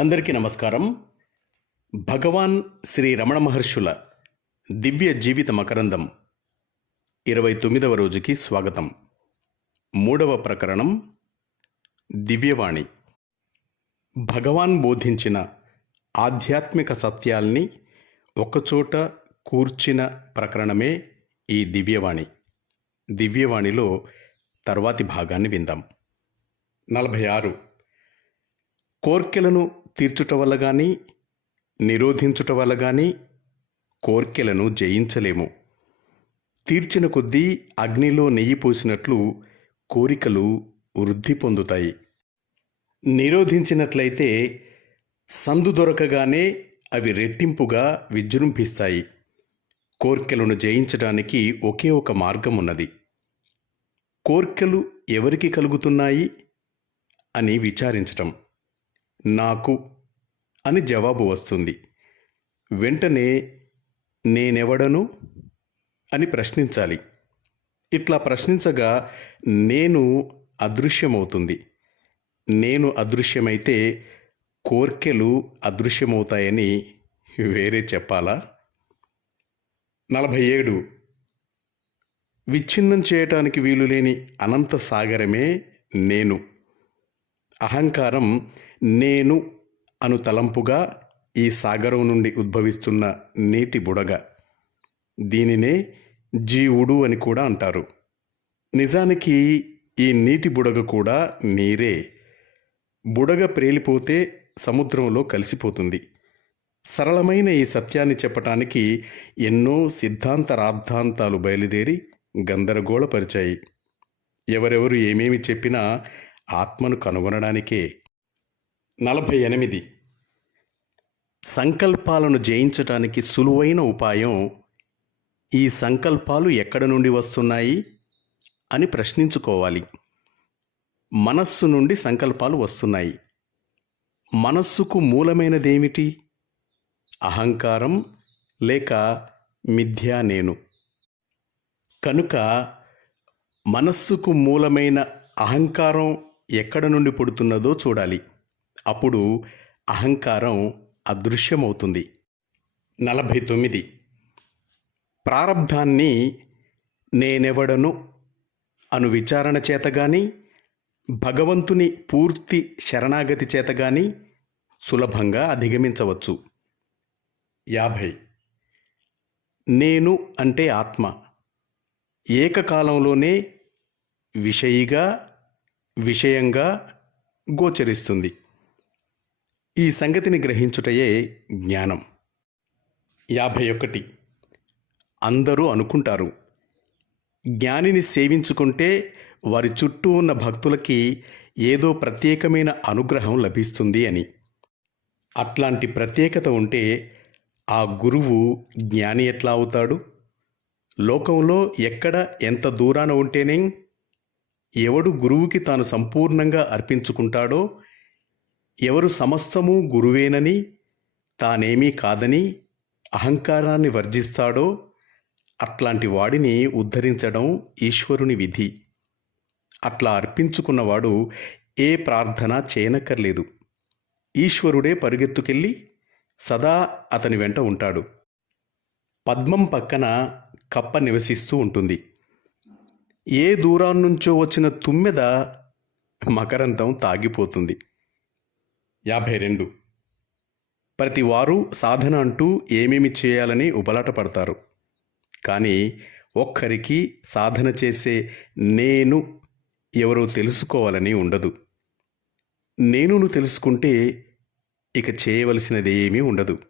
అందరికీ నమస్కారం. భగవాన్ శ్రీ రమణ మహర్షుల దివ్య జీవిత మకరందం ఇరవై తొమ్మిదవ రోజుకి స్వాగతం. మూడవ ప్రకరణం దివ్యవాణి. భగవాన్ బోధించిన ఆధ్యాత్మిక సత్యాల్ని ఒకచోట కూర్చిన ప్రకరణమే ఈ దివ్యవాణి. దివ్యవాణిలో తర్వాతి భాగాన్ని విందాం. నలభై ఆరు. కోర్కెలను తీర్చుట వల్ల కానీ నిరోధించుట వల్ల కానీ కోర్కెలను జయించలేము. తీర్చిన కొద్దీ అగ్నిలో నెయ్యి పోసినట్లు కోరికలు వృద్ధి పొందుతాయి. నిరోధించినట్లయితే సందు దొరకగానే అవి రెట్టింపుగా విజృంభిస్తాయి. కోర్కెలను జయించడానికి ఒకే ఒక మార్గం ఉన్నది కోర్కెలు ఎవరికి కలుగుతున్నాయి అని విచారించటం. నాకు అని జవాబు వస్తుంది. వెంటనే నేనెవడను? అని ప్రశ్నించాలి. ఇట్లా ప్రశ్నించగా నేను అదృశ్యమవుతుంది. నేను అదృశ్యమైతే కోర్కెలు అదృశ్యమవుతాయని వేరే చెప్పాలా? నలభై ఏడు. విచ్ఛిన్నం చేయటానికి వీలులేని అనంత సాగరమే నేను. అహంకారం నేను అను తలంపుగా ఈ సాగరం నుండి ఉద్భవిస్తున్న నీటి బుడగ. దీనినే జీవుడు అని కూడా అంటారు. నిజానికి ఈ నీటి బుడగ కూడా నీరే. బుడగ ప్రేలిపోతే సముద్రంలో కలిసిపోతుంది. సరళమైన ఈ సత్యాన్ని చెప్పటానికి ఎన్నో సిద్ధాంత రాద్ధాంతాలు బయలుదేరి గందరగోళపరిచాయి. ఎవరెవరు ఏమేమి చెప్పినా ఆత్మను కనుగొనడానికే నలభై ఎనిమిది. సంకల్పాలను జయించటానికి సులువైన ఉపాయం ఈ సంకల్పాలు ఎక్కడ నుండి వస్తున్నాయి అని ప్రశ్నించుకోవాలి. మనస్సు నుండి సంకల్పాలు వస్తున్నాయి. మనస్సుకు మూలమైనదేమిటి? అహంకారం లేక మిథ్యా నేను. కనుక మనస్సుకు మూలమైన అహంకారం ఎక్కడ నుండి పుడుతున్నదో చూడాలి. అప్పుడు అహంకారం అదృశ్యమవుతుంది. నలభై తొమ్మిది ప్రారబ్ధాన్ని నేనెవడను అను విచారణ చేత కానీ భగవంతుని పూర్తి శరణాగతి చేత కానీ సులభంగా అధిగమించవచ్చు. యాభై. నేను అంటే ఆత్మ. ఏకకాలంలోనే విషయిగా విషయంగా గోచరిస్తుంది. ఈ సంగతిని గ్రహించుటయే జ్ఞానం. యాభై ఒకటి అందరూ అనుకుంటారు జ్ఞానిని సేవించుకుంటే వారి చుట్టూ ఉన్న భక్తులకి ఏదో ప్రత్యేకమైన అనుగ్రహం లభిస్తుంది అని. అట్లాంటి ప్రత్యేకత ఉంటే ఆ గురువు జ్ఞాని ఎట్లా అవుతాడు? లోకంలో ఎక్కడ ఎంత దూరాన ఉంటేనే ఎవడు గురువుకి తాను సంపూర్ణంగా అర్పించుకుంటాడో ఎవరు సమస్తము గురువేనని తానేమీ కాదని అహంకారాన్ని వర్జిస్తాడో అట్లాంటి వాడిని ఉద్ధరించడం ఈశ్వరుని విధి. అట్లా అర్పించుకున్నవాడు ఏ ప్రార్థన చేయనక్కర్లేదు. ఈశ్వరుడే పరుగెత్తుకెళ్ళి సదా అతని వెంట ఉంటాడు. పద్మం పక్కన కప్ప నివసిస్తూ ఉంటుంది. ఏ దూరాన్నుంచో వచ్చిన తుమ్మెద మకరంతం తాగిపోతుంది. యాభై రెండు. ప్రతి వారు సాధన అంటూ ఏమేమి చేయాలని ఉబలాట పడతారు కానీ ఒక్కరికి సాధన చేసే నేను ఎవరో తెలుసుకోవాలని ఉండదు. నేనును తెలుసుకుంటే ఇక చేయవలసినది ఏమీ ఉండదు.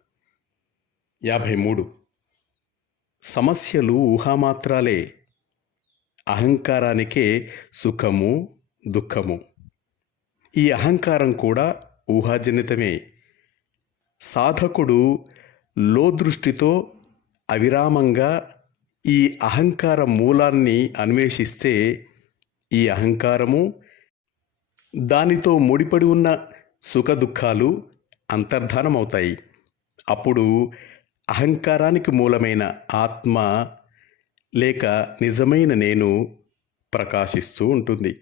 యాభై మూడు. సమస్యలు ఊహామాత్రాలే. అహంకారానికే సుఖము దుఃఖము. ఈ అహంకారం కూడా ఊహాజనితమే. సాధకుడు లోదృష్టితో అవిరామంగా ఈ అహంకార మూలాన్ని అన్వేషిస్తే ఈ అహంకారము దానితో ముడిపడి ఉన్న సుఖదుఖాలు అంతర్ధానమవుతాయి. అప్పుడు అహంకారానికి మూలమైన ఆత్మ లేక నిజమైన నేను ప్రకాశిస్తూ ఉంటుంది.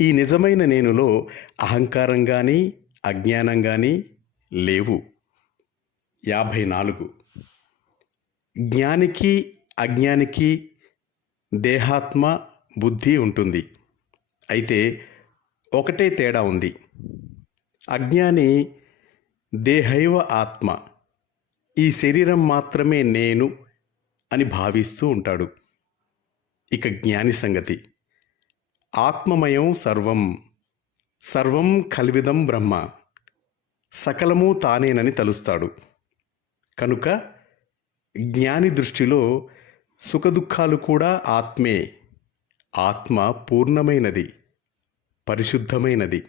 ఈ నిజమైన నేనులో అహంకారం కానీ అజ్ఞానం కానీ లేవు. యాభై నాలుగు. జ్ఞానికి అజ్ఞానికి దేహాత్మ బుద్ధి ఉంటుంది. అయితే ఒకటే తేడా ఉంది. అజ్ఞాని దేహైవ ఆత్మ. ఈ శరీరం మాత్రమే నేను అని భావిస్తూ ఉంటాడు. ఇక జ్ఞాని సంగతి. ఆత్మమయం సర్వం సర్వం కల్విదం బ్రహ్మ సకలము తానేనని తలుస్తాడు. కనుక జ్ఞాని దృష్టిలో సుఖదుఖాలు కూడా ఆత్మే ఆత్మ పూర్ణమైనది పరిశుద్ధమైనది.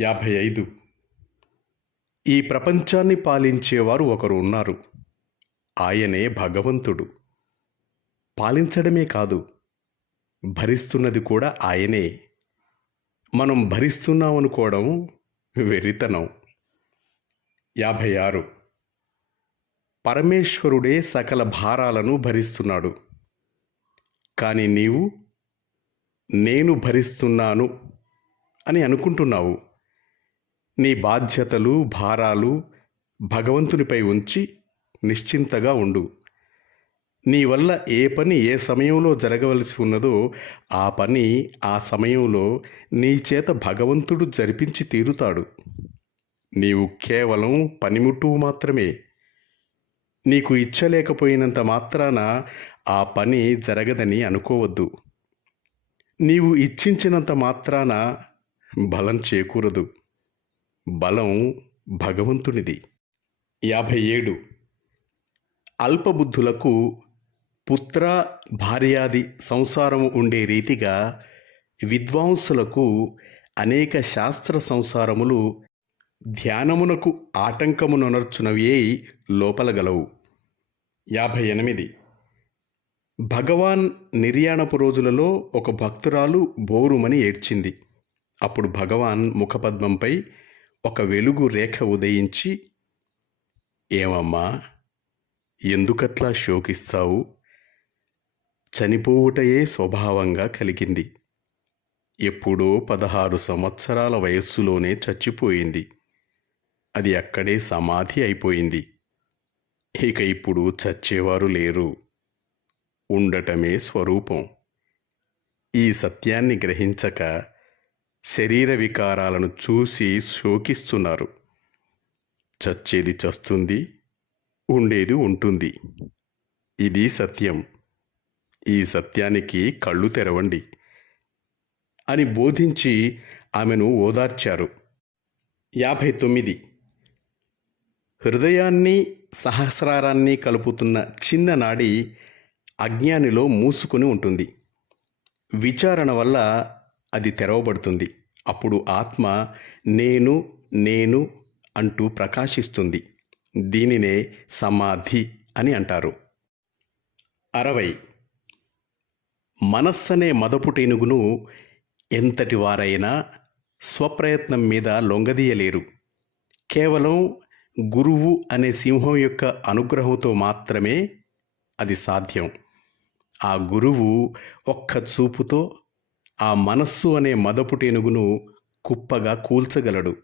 యాభై ఐదు. ఈ ప్రపంచాన్ని పాలించేవారు ఒకరు ఉన్నారు. ఆయనే భగవంతుడు. పాలించడమే కాదు భరిస్తున్నది కూడా ఆయనే. మనం భరిస్తున్నాం అనుకోవడం వెరితనం. యాభై ఆరు పరమేశ్వరుడే సకల భారాలను భరిస్తున్నాడు. కానీ నీవు నేను భరిస్తున్నాను అని అనుకుంటున్నావు. నీ బాధ్యతలు భారాలు భగవంతునిపై ఉంచి నిశ్చింతగా ఉండు. నీ వల్ల ఏ పని ఏ సమయంలో జరగవలసి ఉన్నదో ఆ పని ఆ సమయంలో నీ చేత భగవంతుడు జరిపించి తీరుతాడు. నీవు కేవలం పనిముట్టు మాత్రమే. నీకు ఇచ్చలేకపోయినంత మాత్రాన ఆ పని జరగదని అనుకోవద్దు. నీవు ఇచ్చించినంత మాత్రాన బలం చేకూరదు. బలం భగవంతునిది. యాభై ఏడు. అల్పబుద్ధులకు పుత్ర భార్యాది సంసారము ఉండే రీతిగా విద్వాంసులకు అనేక శాస్త్ర సంసారములు ధ్యానమునకు ఆటంకమునొనర్చునవే లోపల గలవు. యాభై ఎనిమిది. భగవాన్ నిర్యాణపు రోజులలో ఒక భక్తురాలు బోరుమని ఏడ్చింది. అప్పుడు భగవాన్ ముఖపద్మంపై ఒక వెలుగు రేఖ ఉదయించి ఏమమ్మా ఎందుకట్లా శోకిస్తావు? చనిపోవుటయే స్వభావంగా కలిగింది. ఎప్పుడో పదహారు సంవత్సరాల వయస్సులోనే చచ్చిపోయింది. అది అక్కడే సమాధి అయిపోయింది. ఇక ఇప్పుడు చచ్చేవారు లేరు. ఉండటమే స్వరూపం. ఈ సత్యాన్ని గ్రహించక శరీర వికారాలను చూసి శోకిస్తున్నారు. చచ్చేది చస్తుంది ఉండేది ఉంటుంది. ఇది సత్యం. ఈ సత్యానికి కళ్ళు తెరవండి అని బోధించి ఆమెను ఓదార్చారు. యాభై తొమ్మిది. హృదయాన్ని సహస్రారాన్ని కలుపుతున్న చిన్న నాడి అజ్ఞానిలో మూసుకుని ఉంటుంది. విచారణ వల్ల అది తెరవబడుతుంది. అప్పుడు ఆత్మ నేను నేను అంటూ ప్రకాశిస్తుంది. దీనినే సమాధి అని అంటారు. అరవై. మనస్సనే మదపుటేనుగును ఎంతటి వారైనా స్వప్రయత్నం మీద లొంగదీయలేరు. కేవలం గురువు అనే సింహం యొక్క అనుగ్రహంతో మాత్రమే అది సాధ్యం. ఆ గురువు ఒక్క చూపుతో ఆ మనస్సు అనే మదపుటేనుగును కుప్పగా కూల్చగలడు.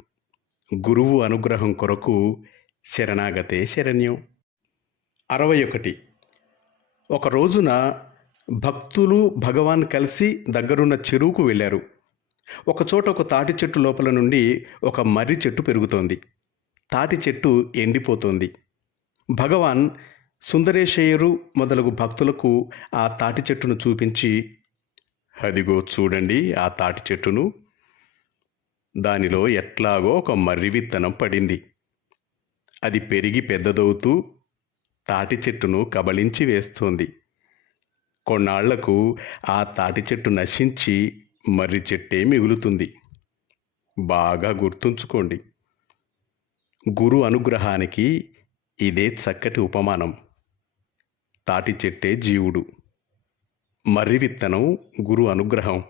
గురువు అనుగ్రహం కొరకు శరణాగతే శరణ్యం. అరవై ఒకటి. ఒక రోజున భక్తులు భగవాన్ కలిసి దగ్గరున్న చెరువుకు వెళ్ళారు. ఒకచోట ఒక తాటి చెట్టు లోపల నుండి ఒక మర్రి చెట్టు పెరుగుతోంది. తాటి చెట్టు ఎండిపోతోంది. భగవాన్ సుందరేశయ్యరు మొదలగు భక్తులకు ఆ తాటి చెట్టును చూపించి అదిగో చూడండి ఆ తాటి చెట్టును. దానిలో ఎట్లాగో ఒక మర్రి విత్తనం పడింది. అది పెరిగి పెద్దదవుతూ తాటి చెట్టును కబళించి వేస్తోంది. కొన్నాళ్ళకు ఆ తాటి చెట్టు నశించి మర్రి చెట్టే మిగులుతుంది. బాగా గుర్తుంచుకోండి. గురు అనుగ్రహానికి ఇదే చక్కటి ఉపమానం. తాటి చెట్టే జీవుడు. మర్రి విత్తనం గురు అనుగ్రహం.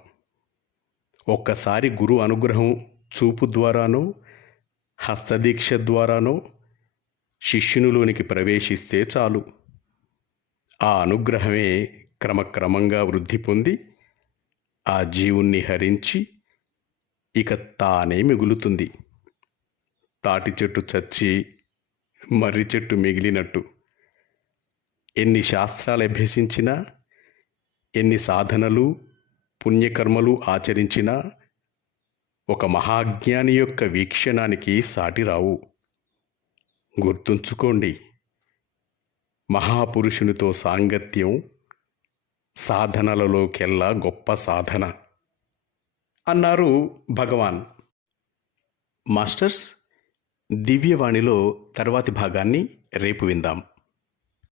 ఒక్కసారి గురు అనుగ్రహం చూపు ద్వారానో హస్తదీక్ష ద్వారానో శిష్యునిలోనికి ప్రవేశిస్తే చాలు. ఆ అనుగ్రహమే క్రమక్రమంగా వృద్ధి పొంది ఆ జీవుణ్ణి హరించి ఇక తానే మిగులుతుంది. తాటి చెట్టు చచ్చి మర్రి చెట్టు మిగిలినట్టు. ఎన్ని శాస్త్రాలు అభ్యసించినా ఎన్ని సాధనలు పుణ్యకర్మలు ఆచరించినా ఒక మహాజ్ఞాని యొక్క వీక్షణానికి సాటి రావు. గుర్తుంచుకోండి మహాపురుషునితో సాంగత్యం సాధనలలోకెల్లా గొప్ప సాధన. అన్నారు భగవాన్. మాస్టర్స్ దివ్యవాణిలో తర్వాతి భాగాన్ని రేపు విందాం.